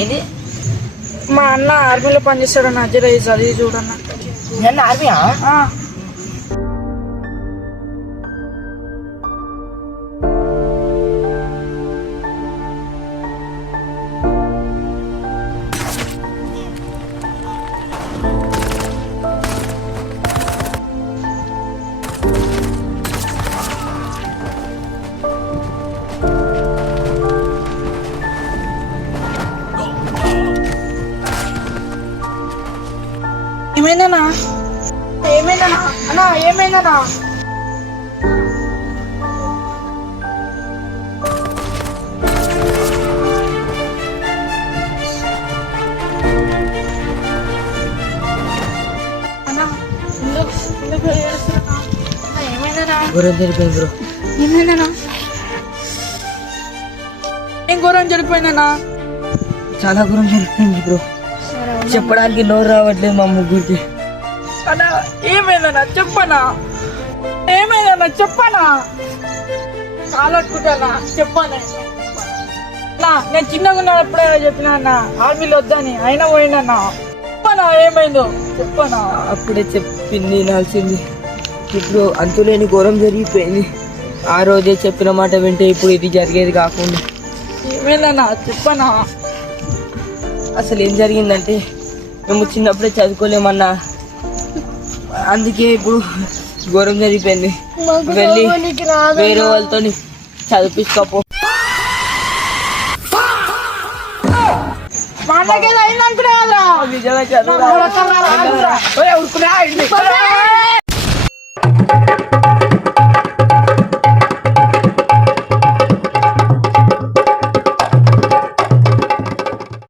ఏంటి మా అన్న ఆర్మీలో పనిచేస్తాడన్న జర చదివి చూడన్న. నన్ను ఆర్మీయా? ఏమైందన్నా? ఏమైందన్నా? అన్నా ఏమైందన్నా? అన్నా ఎందుకు ఏడుస్తున్నా? ఏమైందన్నా? ఘోరం జరిపోయింది బ్రో. ఏమైందన్నా? ఏం ఘోరం జరిపోయిందన్నా? చాలా ఘోరం జరిపోయింది బ్రో. చెప్పడానికి నోరు రావట్లేదు మా ముగ్గురికి. అన్నా ఏమైందన్నా చెప్పనా? ఏమైందన్నా చెప్పనా? కాలట్టుకుంటానా చెప్పనా? నేను చిన్నగా ఉన్నప్పుడు చెప్పినా అన్న ఆర్మీలో వద్దని, అయినా పోయిందన్నా. చెప్పనా ఏమైందో చెప్పనా? అప్పుడే చెప్పింది నాల్సింది. ఇప్పుడు అంతులేని ఘోరం జరిగిపోయింది. ఆ రోజే చెప్పిన మాట వింటే ఇప్పుడు ఇది జరిగేది కాకుండా. ఏమైందన్నా చెప్పనా? అసలు ఏం జరిగిందంటే మేము చిన్నప్పుడే చదువుకోలేమన్నా, అందుకే ఇప్పుడు ఘోరం జరిగిపోయింది. వెళ్ళి వేరే వాళ్ళతో చదివించుకోపో. నిజంగా చదువు